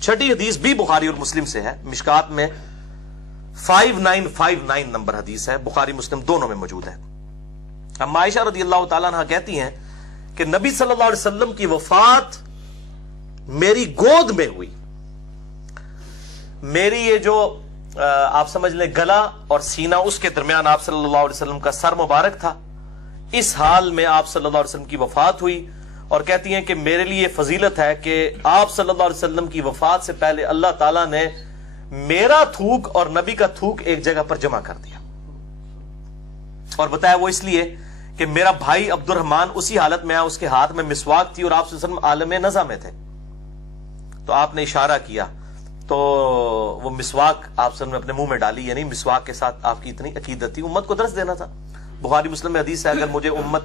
چھٹی حدیث بھی بخاری اور مسلم سے ہے، مشکات میں 5959 نمبر حدیث ہے، بخاری مسلم دونوں میں موجود ہے۔ اب عائشہ رضی اللہ تعالیٰ عنہ کہتی ہیں کہ نبی صلی اللہ علیہ وسلم کی وفات میری گود میں ہوئی، میری یہ جو آپ سمجھ لیں گلا اور سینہ، اس کے درمیان آپ صلی اللہ علیہ وسلم کا سر مبارک تھا، اس حال میں آپ صلی اللہ علیہ وسلم کی وفات ہوئی۔ اور کہتی ہیں کہ میرے لیے فضیلت ہے کہ آپ صلی اللہ علیہ وسلم کی وفات سے پہلے اللہ تعالیٰ نے میرا تھوک اور نبی کا تھوک ایک جگہ پر جمع کر دیا، اور بتایا وہ اس لیے کہ میرا بھائی عبد الرحمن اسی حالت میں آیا، اس کے ہاتھ میں مسواک تھی اور آپ صلی اللہ علیہ وسلم عالم نزع میں تھے، تو آپ نے اشارہ کیا تو وہ مسواک آپ صلی اللہ علیہ وسلم نے اپنے منہ میں ڈالی، یعنی مسواک کے ساتھ آپ کی اتنی عقیدت تھی، امت کو درس دینا تھا۔ بخاری مسلم میں حدیث ہے اگر مجھے امت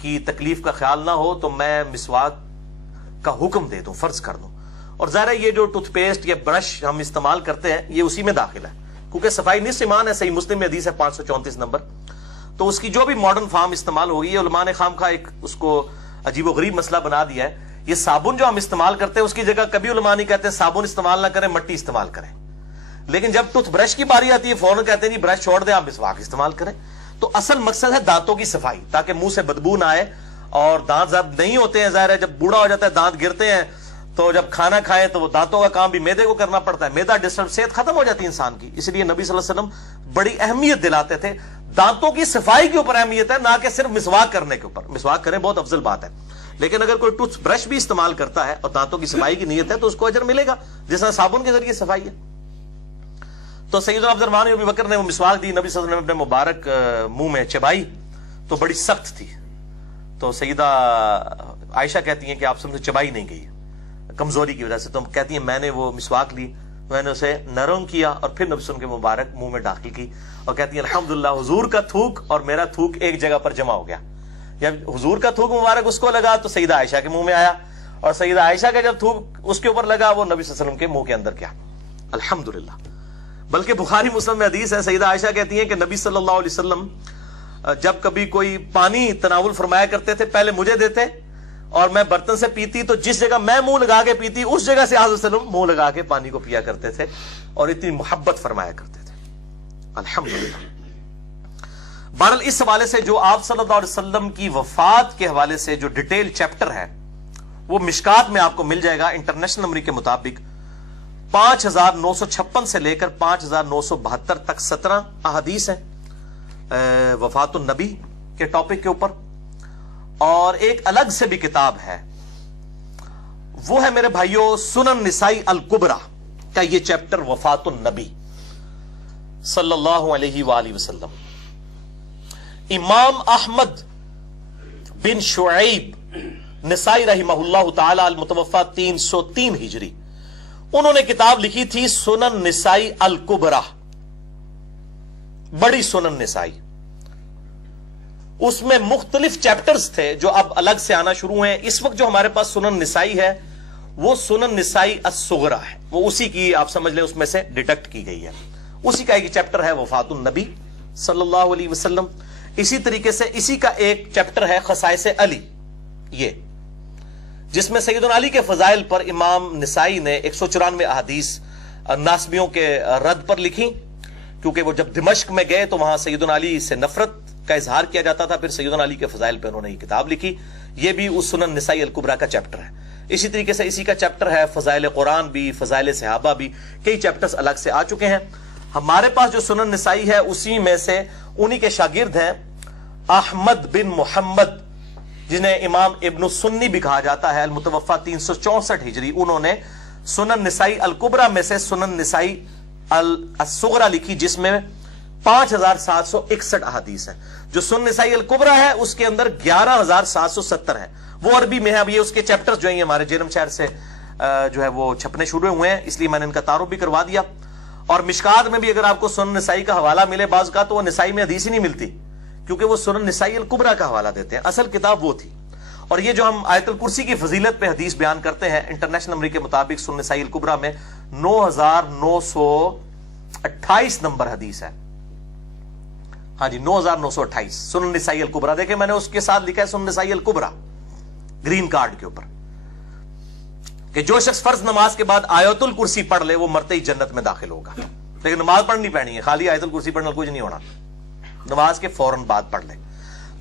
کی تکلیف کا خیال نہ ہو تو میں مسواک کا حکم دے دوں، فرض کر دوں۔ اور ظاہر ہے یہ جو ٹوتھ پیسٹ یا برش ہم استعمال کرتے ہیں یہ اسی میں داخل ہے، کیونکہ صفائی نصف ایمان ہے، صحیح مسلم میں حدیث ہے 534 نمبر۔ تو اس کی جو بھی ماڈرن فارم استعمال ہوگی، علماء نے خام خواہ ایک اس کو عجیب و غریب مسئلہ بنا دیا ہے۔ یہ صابن جو ہم استعمال کرتے ہیں اس کی جگہ کبھی علماء نہیں کہتے صابن استعمال نہ کریں، مٹی استعمال کریں، لیکن جب ٹوتھ برش کی باری آتی ہے فوراً کہتے ہیں جی برش چھوڑ دیں، آپ مسواک استعمال کریں۔ تو اصل مقصد ہے دانتوں کی صفائی، تاکہ منہ سے بدبو نہ آئے، اور دانت جب نہیں ہوتے ہیں، ظاہر ہے جب بوڑھا ہو جاتا ہے دانت گرتے ہیں، تو جب کھانا کھائیں تو وہ دانتوں کا کام بھی معدے کو کرنا پڑتا ہے، معدہ ڈسٹرب، صحت ختم ہو جاتی ہے انسان کی۔ اس لیے نبی صلی اللہ علیہ وسلم بڑی اہمیت دلاتے تھے، دانتوں کی صفائی کے اوپر اہمیت ہے، نہ کہ صرف مسواک کرنے کے اوپر۔ مسواک کریں بہت افضل بات ہے، لیکن اگر کوئی ٹوتھ برش بھی استعمال کرتا ہے اور دانتوں کی صفائی کی نیت ہے تو اس کو اجر ملے گا، جس طرح صابن کے ذریعے صفائی ہے۔ تو سیدنا عبد الرحمن بن ابی بکر نے وہ مسواک دی، نبی صلی اللہ علیہ وسلم نے اپنے مبارک منہ میں چبائی تو بڑی سخت تھی، تو سیدہ عائشہ کہتی ہیں کہ آپ سے چبائی نہیں گئی کمزوری کی وجہ سے، تو کہتی ہیں میں نے وہ مسواک لی، میں نے اسے نرم کیا اور پھر نبی صلی اللہ علیہ وسلم کے مبارک منہ میں داخل کی، اور کہتی ہیں الحمدللہ حضور کا تھوک اور میرا تھوک ایک جگہ پر جمع ہو گیا۔ جب حضور کا تھوک مبارک اس کو لگا تو سیدہ عائشہ کے منہ میں آیا، اور سیدہ عائشہ کا جب تھوک اس کے اوپر لگا وہ نبی صلی اللہ علیہ وسلم کے منہ کے اندر گیا، الحمدللہ۔ بلکہ بخاری مسلم میں حدیث ہے، سیدہ عائشہ کہتی ہیں کہ نبی صلی اللہ علیہ وسلم جب کبھی کوئی پانی تناول فرمایا کرتے تھے پہلے مجھے دیتے، اور میں برتن سے پیتی تو جس جگہ میں منہ لگا کے پیتی اس جگہ سے حضرت صلی اللہ علیہ وسلم منہ لگا کے پانی کو پیا کرتے تھے، اور اتنی محبت فرمایا کرتے تھے، الحمدللہ۔ بہرحال اس حوالے سے جو آپ صلی اللہ علیہ وسلم کی وفات کے حوالے سے جو ڈیٹیل چیپٹر ہے وہ مشکات میں آپ کو مل جائے گا، انٹرنیشنل نمبر کے مطابق 5956 سے لے کر 5972 تک 17 احادیث ہیں وفات النبی کے ٹاپک کے اوپر۔ اور ایک الگ سے بھی کتاب ہے، وہ ہے میرے بھائیوں سنن نسائی الکبریٰ کا یہ چیپٹر وفات النبی صلی اللہ علیہ وآلہ وسلم۔ امام احمد بن شعیب نسائی رحمہ اللہ تعالی المتوفى 303 ہجری، انہوں نے کتاب لکھی تھی سنن نسائی الکبریٰ، بڑی سنن نسائی۔ اس میں مختلف چیپٹرز تھے جو اب الگ سے آنا شروع ہیں۔ اس وقت جو ہمارے پاس سنن نسائی ہے وہ سنن نسائی الصغریٰ ہے، وہ اسی کی آپ سمجھ لیں اس میں سے ڈیڈکٹ کی گئی ہے، اسی کا ایک چیپٹر ہے وفات النبی صلی اللہ علیہ وسلم۔ اسی طریقے سے اسی کا ایک چیپٹر ہے خصائص علی، یہ جس میں سیدنا علی کے فضائل پر امام نسائی نے 194 احادیث ناسبیوں کے رد پر لکھی، کیونکہ وہ جب دمشق میں گئے تو وہاں سیدنا علی سے نفرت کا اظہار کیا جاتا تھا، پھر سیدنا علی کے فضائل پہ انہوں نے یہ کتاب لکھی، یہ بھی اس سنن نسائی الکبریٰ کا چیپٹر ہے۔ اسی طریقے سے اسی کا چیپٹر ہے فضائل قرآن بھی، فضائل صحابہ بھی، کئی چیپٹرز الگ سے آ چکے ہیں۔ ہمارے پاس جو سنن نسائی ہے اسی میں سے انہی کے شاگرد ہیں احمد بن محمد، جنہیں امام ابن السنی بھی کہا جاتا ہے، المتوفى 364 ہجری، انہوں نے سنن نسائی الکبریٰ میں سے سنن نسائی الصغریٰ لکھی، جس میں 5761 احادیث ہیں۔ جو سنن نسائی الکبریٰ ہے اس کے اندر 11770 ہیں، وہ عربی میں ہے۔ اب یہ اس کے چیپٹرز جو ہیں ہمارے جیلم شہر سے جو ہے وہ چھپنے شروع ہوئے ہیں، اس لیے میں نے ان کا تعارف بھی کروا دیا۔ اور مشکات میں بھی اگر آپ کو سنن نسائی کا حوالہ ملے بعض کا تو وہ نسائی میں حدیث ہی نہیں ملتی، کیونکہ وہ سنن نسائی الکبریٰ کا حوالہ دیتے ہیں، اصل کتاب وہ تھی۔ اور یہ جو ہم آیت الکرسی کی فضیلت پہ حدیث بیان کرتے ہیں انٹرنیشنل نمبر کے مطابق سنن نسائی الکبریٰ میں 9928 نمبر حدیث ہے، ہاں جی 9928 سنن نسائی الکبریٰ۔ دیکھیں میں نے اس کے ساتھ لکھا ہے سنن نسائی الکبریٰ گرین کارڈ کے اوپر۔ کہ جو شخص فرض نماز کے بعد آیت الکرسی پڑھ لے وہ مرتے ہی جنت میں داخل ہوگا. لیکن نماز پڑھنی پڑنی ہے, خالی آیت الکرسی پڑھنا کچھ نہیں ہونا, نماز کے فوراً بعد پڑھ لے.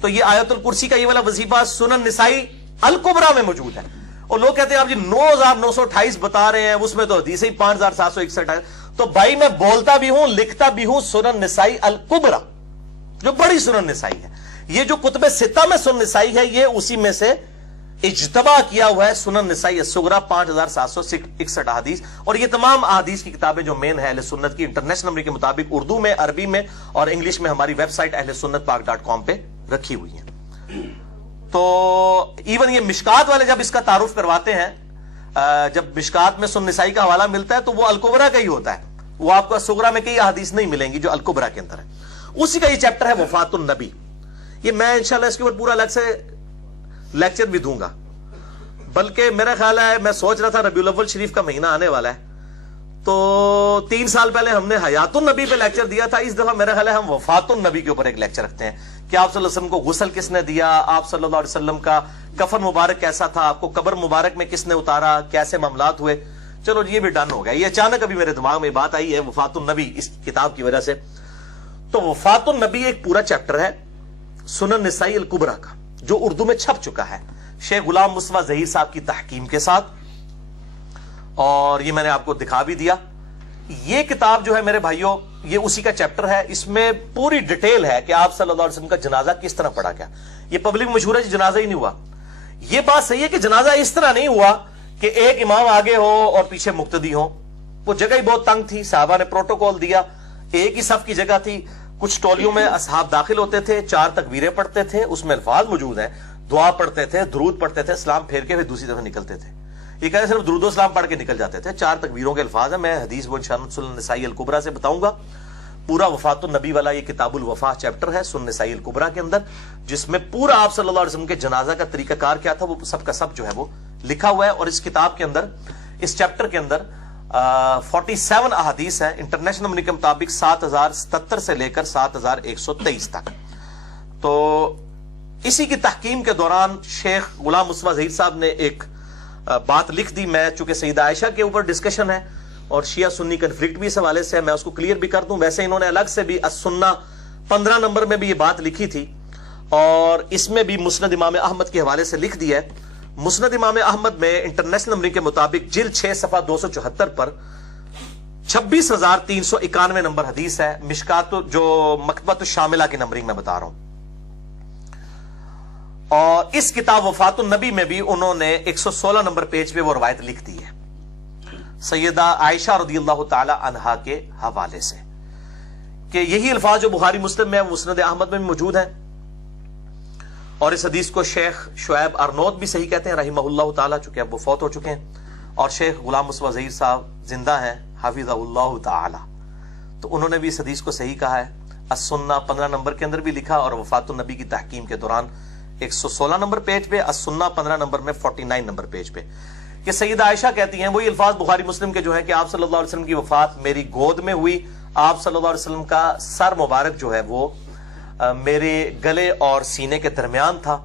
تو یہ آیت الکرسی کا یہ والا وظیفہ سنن نسائی الکبریٰ میں موجود ہے. اور لوگ کہتے ہیں آپ جی 9928 بتا رہے ہیں, اس میں تو حدیث ہی 5761 ہے. تو بھائی میں بولتا بھی ہوں لکھتا بھی ہوں سنن نسائی الکبریٰ, جو بڑی سنن نسائی ہے. یہ جو کتب ستہ میں سنن نسائی ہے یہ اسی میں سے اجتبا کیا ہوا ہے سنن نسائی الصغریٰ 5761 احادیث. اور یہ تمام احادیث کی کتابیں جو مین ہے اہل سنت کی انٹرنیشنل نمبر کے مطابق اردو میں, عربی میں اور انگلش میں ہماری ویب سائٹ اہل سنت پاک.com پہ رکھی ہوئی ہیں. تو ایون یہ مشکات والے جب اس کا تعارف کرواتے ہیں, جب مشکات میں سنن نسائی کا حوالہ ملتا ہے تو وہ الکبریٰ کا ہی ہوتا ہے, وہ آپ کو الصغریٰ میں کئی احادیث نہیں ملیں گی جو الکبریٰ کے اندر ہے. اسی کا یہ چیپٹر ہے وفات النبی. یہ میں انشاءاللہ اس کے اوپر پورا الگ سے لیکچر بھی دوں گا, بلکہ میرا خیال ہے میں سوچ رہا تھا ربیع الاول شریف کا مہینہ آنے والا ہے, تو 3 سال پہلے ہم نے حیات النبی پہ لیکچر دیا تھا. اس دفعہ میرا خیال ہے ہم وفات النبی کے اوپر ایک لیکچر رکھتے ہیں کہ آپ صلی اللہ علیہ وسلم کو غسل کس نے دیا, آپ صلی اللہ علیہ وسلم کا کفن مبارک کیسا تھا, آپ کو قبر مبارک میں کس نے اتارا, کیسے معاملات ہوئے. چلو یہ بھی ڈن ہو گیا. یہ اچانک ابھی میرے دماغ میں بات آئی ہے وفات النبی اس کتاب کی وجہ سے. تو وفات النبی ایک پورا چیپٹر ہے سنن نسائی الکبریٰ کا, جو اردو میں چھپ چکا ہے شیخ غلام مصطفیٰ ظہیر صاحب کی تحکیم کے ساتھ, اور یہ میں نے آپ کو دکھا بھی دیا. یہ کتاب جو ہے میرے بھائیوں یہ اسی کا چیپٹر ہے. اس میں پوری ڈیٹیل ہے کہ آپ صلی اللہ علیہ وسلم کا جنازہ کس طرح پڑھا گیا. یہ پبلک مشہور ہے جنازہ ہی نہیں ہوا. یہ بات صحیح ہے کہ جنازہ اس طرح نہیں ہوا کہ ایک امام آگے ہو اور پیچھے مقتدی ہو. وہ جگہ ہی بہت تنگ تھی, صحابہ نے پروٹوکول دیا, ایک ہی صف کی جگہ تھی. کچھ ٹولیوں میں اصحاب داخل ہوتے تھے, 4 تکبیریں پڑھتے تھے, اس میں الفاظ موجود ہیں, دعا پڑھتے تھے, درود پڑھتے تھے, سلام پھیر کے پھر دوسری طرف نکلتے تھے. یہ کہتے صرف درود و سلام پڑھ کے نکل جاتے تھے. 4 تکبیروں کے الفاظ ہیں, میں حدیث وہ انشاءاللہ سنن نسائی الکبریٰ سے بتاؤں گا. پورا وفات النبی والا یہ کتاب الوفا چیپٹر ہے سنن نسائی الکبریٰ کے اندر, جس میں پورا آپ صلی اللہ علیہ وسلم کے جنازہ کا طریقہ کار کیا تھا وہ سب کا سب جو ہے وہ لکھا ہوا ہے. اور اس کتاب کے اندر, اس چیپٹر کے اندر 47 احادیث ہیں انٹرنیشنل نمبر کے مطابق 7077 سے لے کر 7123 تک. تو اسی کی تحکیم کے دوران شیخ غلام مصطفیٰ ظہیر صاحب نے ایک بات لکھ دی. میں چونکہ سیدہ عائشہ کے اوپر ڈسکشن ہے اور شیعہ سنی کنفلکٹ بھی اس حوالے سے ہے, میں اس کو کلیئر بھی کر دوں. ویسے انہوں نے الگ سے بھی السنہ 15 نمبر میں بھی یہ بات لکھی تھی, اور اس میں بھی مسند امام احمد کے حوالے سے لکھ دیا ہے. مسند امام احمد میں انٹرنیشنل نمبر کے مطابق جلد 6 صفحہ 274 پر 26391 نمبر حدیث ہے. مشکات جو مکتبۃ الشاملہ کی نمبرنگ میں بتا رہا ہوں. اور اس کتاب وفات النبی میں بھی انہوں نے 116 نمبر پیج پہ وہ روایت لکھ دی ہے سیدہ عائشہ رضی اللہ تعالی عنہا کے حوالے سے, کہ یہی الفاظ جو بخاری مسلم میں مسند احمد میں بھی موجود ہیں. اور اس حدیث کو شیخ شعیب ارنوت بھی صحیح کہتے ہیں رحمہ اللہ تعالی, چونکہ اب وہ فوت ہو چکے ہیں, اور شیخ غلام مصطفیٰ ظہیر صاحب زندہ ہیں حافظہ اللہ تعالی, تو انہوں نے بھی اس حدیث کو صحیح کہا ہے. السنہ 15 نمبر کے اندر بھی لکھا, اور وفات النبی کی تحکیم کے دوران 116 نمبر پیج پہ, السنہ 15 نمبر میں 49 نمبر پیج پہ, کہ سیدہ عائشہ کہتی ہیں وہی الفاظ بخاری مسلم کے جو ہے کہ آپ صلی اللہ علیہ وسلم کی وفات میری گود میں ہوئی, آپ صلی اللہ علیہ وسلم کا سر مبارک جو ہے وہ میرے گلے اور سینے کے درمیان تھا.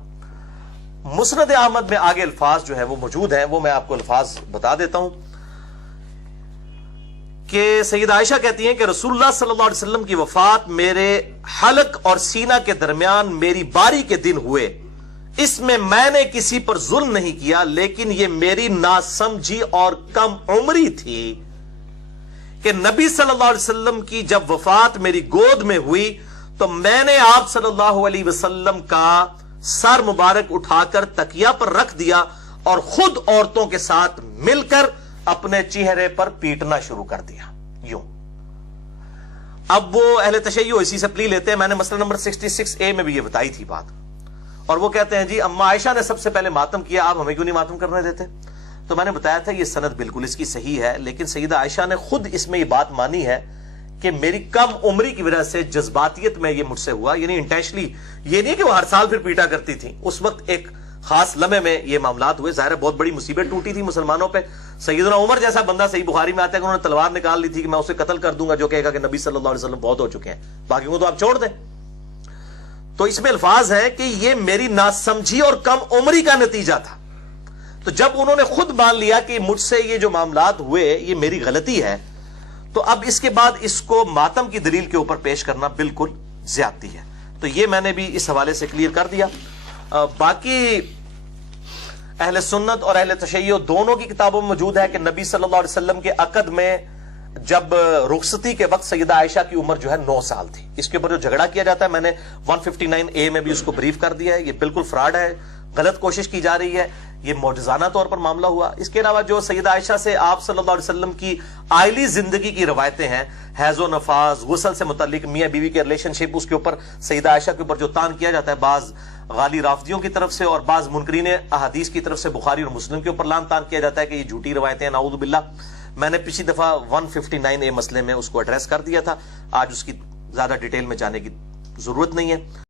مسند احمد میں آگے الفاظ جو ہے وہ موجود ہیں, وہ میں آپ کو الفاظ بتا دیتا ہوں کہ سیدہ عائشہ کہتی ہیں کہ رسول اللہ صلی اللہ علیہ وسلم کی وفات میرے حلق اور سینہ کے درمیان میری باری کے دن ہوئے. اس میں نے کسی پر ظلم نہیں کیا, لیکن یہ میری ناسمجھی اور کم عمری تھی کہ نبی صلی اللہ علیہ وسلم کی جب وفات میری گود میں ہوئی تو میں نے آپ صلی اللہ علیہ وسلم کا سر مبارک اٹھا کر تکیہ پر رکھ دیا اور خود عورتوں کے ساتھ مل کر اپنے چہرے پر پیٹنا شروع کر دیا. یوں اب وہ اہل تشیع اسی سے پلی لیتے ہیں. میں نے مسئلہ نمبر 66A میں بھی یہ بتائی تھی بات, اور وہ کہتے ہیں جی اما عائشہ نے سب سے پہلے ماتم کیا, آپ ہمیں کیوں نہیں ماتم کرنے دیتے؟ تو میں نے بتایا تھا یہ سند بالکل اس کی صحیح ہے, لیکن سیدہ عائشہ نے خود اس میں یہ بات مانی ہے کہ میری کم عمری کی وجہ سے جذباتیت میں یہ مجھ سے ہوا, یعنی انٹینشنلی. یہ نہیں کہ وہ ہر سال پھر پیٹا کرتی تھی, اس وقت ایک خاص لمحے میں یہ معاملات ہوئے. ظاہر ہے بہت بڑی مصیبت ٹوٹی تھی مسلمانوں پہ. سیدنا عمر جیسا بندہ صحیح بخاری میں آتا ہے کہ انہوں نے تلوار نکال لی تھی کہ میں اسے قتل کر دوں گا جو کہے گا کہ نبی صلی اللہ علیہ وسلم بہت ہو چکے ہیں, باقی کو تو آپ چھوڑ دیں. تو اس میں الفاظ ہیں کہ یہ میری ناسمجھی اور کم عمری کا نتیجہ تھا, تو جب انہوں نے خود مان لیا کہ مجھ سے یہ جو معاملات ہوئے یہ میری غلطی ہے، تو اب اس کے بعد اس کو ماتم کی دلیل کے اوپر پیش کرنا بالکل زیادتی ہے. تو یہ میں نے بھی اس حوالے سے کلیئر کر دیا. باقی اہل سنت اور اہل تشیع دونوں کی کتابوں میں موجود ہے کہ نبی صلی اللہ علیہ وسلم کے عقد میں جب رخصتی کے وقت سیدہ عائشہ کی عمر جو ہے 9 سال تھی. اس کے اوپر جو جھگڑا کیا جاتا ہے میں نے 159A میں بھی اس کو بریف کر دیا ہے. یہ بالکل فراڈ ہے، غلط کوشش کی جا رہی ہے، یہ معجزانہ طور پر معاملہ ہوا. اس کے علاوہ جو سیدہ عائشہ سے آپ صلی اللہ علیہ وسلم کی آئلی زندگی کی روایتیں ہیں، حیض و نفاس، غسل سے متعلق میاں بیوی کے ریلیشن شپ، اس کے اوپر سیدہ عائشہ کے اوپر جو تان کیا جاتا ہے بعض غالی رافضیوں کی طرف سے اور بعض منکرین احادیث کی طرف سے، بخاری اور مسلم کے اوپر لام تان کیا جاتا ہے کہ یہ جھوٹی روایتیں ہیں، نعوذ باللہ. میں نے پچھلی دفعہ 159A مسئلے میں اس کو ایڈریس کر دیا تھا. آج اس کی زیادہ ڈیٹیل میں جانے کی ضرورت نہیں ہے.